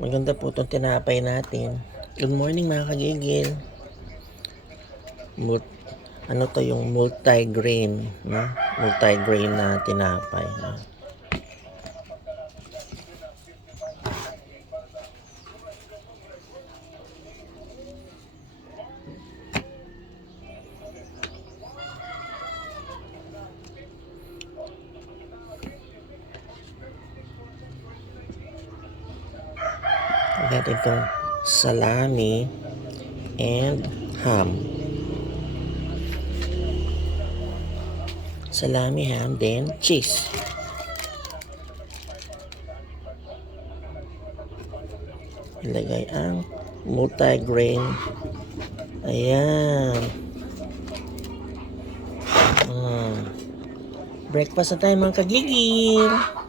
Maganda po itong tinapay natin. Good morning mga kagigil. Mul- ano to yung multi-grain, no? Multi-grain na tinapay. No? Natin itong salami and ham. Salami, ham, then cheese. Ilagay ang multi-grain. Ayan. Ah. Breakfast na tayo mga kagigil.